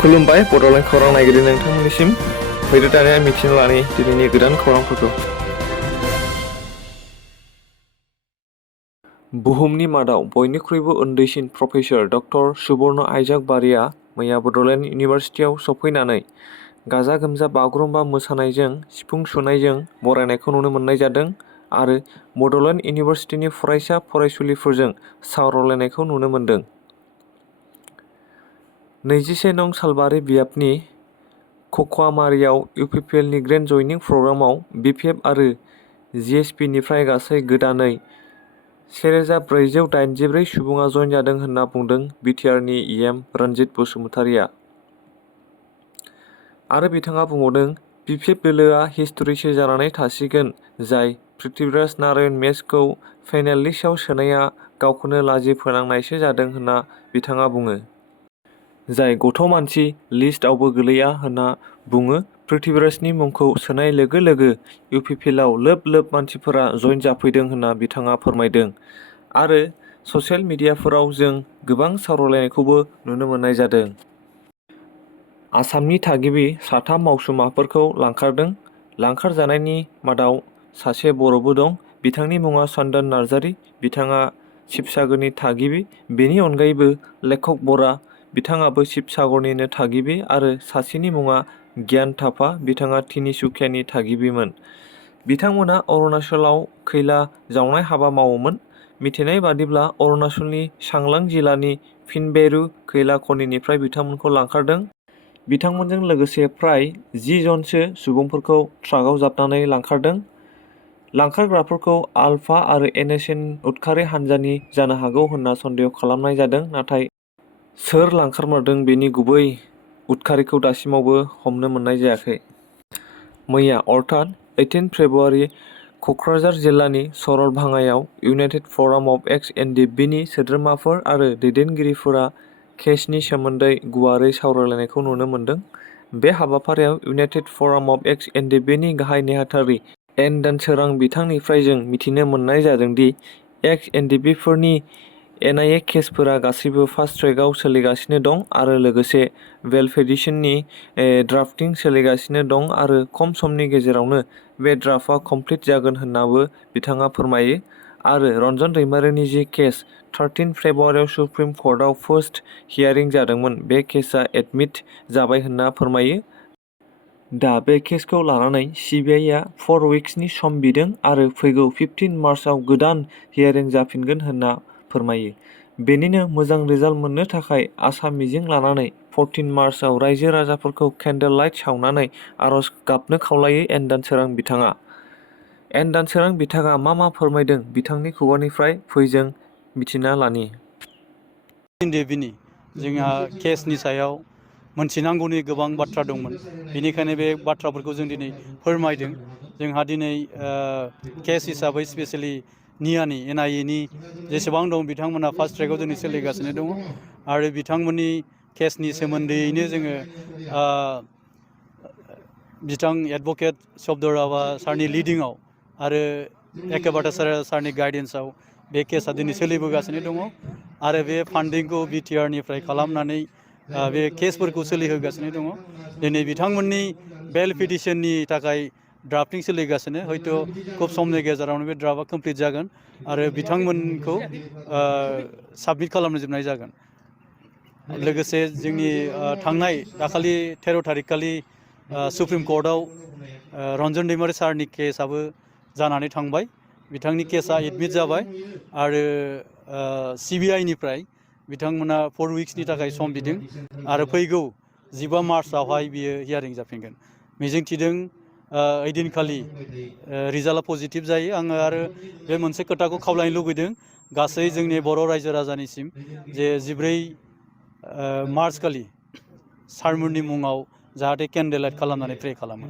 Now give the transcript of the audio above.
खुलुमबाय बड'लेण्ड खौरां नायगिरि नोंथांमोननिसिम फैदो दानिया मिथिनो लानि दिनैनि गोदान खौरांफोरखौ। बुहुमनि मादाव बयनिख्रुइबो उन्दैसिन प्रफेसर डक्टर सुबर्ण आइजाक बारिया मैया बड'लेण्ड इउनिभार्सिटियाव सफैनानै गाजा गोमजा बागुरुम्बा मोसानायजों सिफुं सुनायजों बरायनायखौ नुनो मोननाय जादों आरो बड'लेण्ड इउनिभार्सिटिनि फरायसा फरायसुलिफोरजों सावरायलायनायखौ नुनो मोन्दों। 21 नं सालबारि बियाबनि खख्वामारियाव इउपिपिएलनि ग्रेन्ड जयनिं प्रग्रामाव बिपिएफ आरो जिएसपिनिफ्राय गासै गोदानै 1484 सुबुङा जइन जादों होनना बुंदों बिटिआरनि इएम रन्जित बसुमतारिया। आरो बिथाङा बुंबावदों बिपिएफ दोलोआ हिस्ट'रिसो जानानै थासिगोन जाय पृथ्वीराज नारायण मेचखौ फाइनेल लिस्टआव सोनाया गावखौनो लाजि फोनांनायसो जादों होनना बिथाङा बुङो। जाय गथ' मानसि लिस्टआवबो गोलैया होनना बुङो। पृथ्वीराजनि मुंखौ सोनाय लोगो लोगो इउपिपिएलआव लोब लोब मानसिफोरा जइन जाफैदों होनना बिथाङा फोरमायदों आरो ससियेल मिडियाफोराव जों गोबां सावरायलायनायखौबो नुनो मोननाय जादों। आसामनि थागिबि 3 मावसुमाफोरखौ लांखारदों। लांखारजानायनि मादाव सासे बर'बो दं। बिथांनि मुङा चन्दन नार्जारी। बिथाङा शिबसागरनि थागिबि। बेनि अनगायैबो लेखक बरा बिथाङाबो शिबसागरनिनो थागिबि आरो सासेनि मुङा गियान थापा बिथाङा तिनिसुकियानि थागिबिमोन। बिथांमोना अरुणाचलाव खैला जावनाय हाबा मावोमोन। मिथिनाय बादिब्ला अरुणाचलनि चांलां जिल्लानि फिनबेरु खैला खनिनिफ्राय बिथांमोनखौ लांखारदों। बिथांमोनजों लोगोसे फ्राय 10 जनसो सुबुंफोरखौ ट्राकआव जाबनानै लांखारदों। लांखारग्राफोरखौ आलफा आरो एनएसएन उदखारि हान्जानि जानो हागौ होनना सन्देह खालामनाय जादों नाथाय सोर लांखारमारदों बेनि गुबै उदखारिखौ दासिमावबो हमनो मोननाय जायाखै। मैया अर्थात 18 फेब्रुवारि क'क्राझार जिल्लानि सरलभाङायाव इउनाइटेड फराम अफ एक्स एनडिएफबिनि सोद्रोमाफोर आरो दैदेनगिरिफोरा केसनि सोमोन्दै गुवारै सावरायलायनायखौ नुनो मोन्दों। बे हाबाफारियाव इउनाइटेड फराम अफ एक्स एनडिएफबिनि गाहाय नेहाथारि एन दानसोरां बिथांनिफ्राय जों मिथिनो मोननाय जादों दि एक्स एनडिएफबिफोरनि एनआइए केसफोरा गासैबो फास्ट ट्रेकआव सोलिगासिनो दं आरो लोगोसे बेल पिटिशननि ड्राफ्टिं सोलिगासिनो दं आरो खम समनि गेजेरावनो बे ड्राफ्टआ कमप्लिट जागोन होन्नाबो बिथाङा फोरमायो। आरो रन्जन दैमारिनि जि केस 13 फेब्रुवारियाव सुप्रिम कर्टआव फार्स्ट हियारिं जादोंमोन बे केसआ एडमिट जाबाय होनना फोरमायो। दा बे केसखौ लानानै सिबिआइआ 4 उइक्सनि सम बिदों आरो फैगौ 15 मार्चआव गोदान हियारिं जाफिनगोन होनना फोरमायो। बेनिनो मोजां रिजाल्ट मोननो थाखाय आसा मिजिं लानानै 14 मार्चआव रायजो राजाफोरखौ केन्डेल लाइट सावनानै आरज गाबनो खावलायो एन दानसोरां बिथाङा। एन दानसोरां बिथाङा मा फोरमायदों बिथांनि खुगानिफ्राय फै जों मिथिना लानि। एनडिएफबिनि जोंहा केसनि सायाव मोनथिनांगौनि गोबां बाथ्रा दंमोन। बेनिखायनो बे बाथ्राफोरखौ जों दिनै फोरमायदों। जोंहा दिनै केस हिसाबै स्पेसियेलि नियानि एनआइएनि जेसेबां दं बिथांमोना फार्स्ट ट्रेकआव दिनै सोलिगासिनो दङ आरो बिथांमोननि केसनि सोमोन्दैयैनो जोङो बिथां एडभकेट शब्दरावा सारनि लिडिंआव आरो एके भट्टाचार्य सारनि गाइडेन्सआव बे केसआ दिनै सोलिबोगासिनो दङ आरो बे फान्डिंखौ बिटिआरनिफ्राय खालामनानै बे केसफोरखौ सोलिहोगासिनो दङ। दिनै बिथांमोननि बेल पिटिशननि थाखाय ड्राफ्टिं सोलिगासिनो हयथ' खुब समनि गेजेरावनो बे ड्राफ्टआ कमप्लिट जागोन आरो बिथांमोनखौ साबमिट खालामजोबनाय जागोन। लोगोसे जोंनि थांनाय दाखालि 13 थारिख खालि सुप्रिम कर्टआव रन्जन दैमारि सारनि केसआबो जानानै थांबाय। बिथांनि केसआ एडमिट जाबाय आरो सिबिआइनिफ्राय बिथांमोना 4 उइक्सनि थाखाय सम बिदों आरो फैगौ 15 मार्चआवहाय बियो हियारिं जाफिनगोन। मिजिंथिदों ओइदिनखालि रिजाल्टआ पजिटिभ जायो। आङो आरो बे मोनसे खोथाखौ खावलायनो लुबैदों गासै जोंनि बर' रायजो राजानिसिम जे 14 मार्च खालि सारमोननि मुङाव जाहाथे केन्डेल लाइट खालामनानै प्रे खालामो।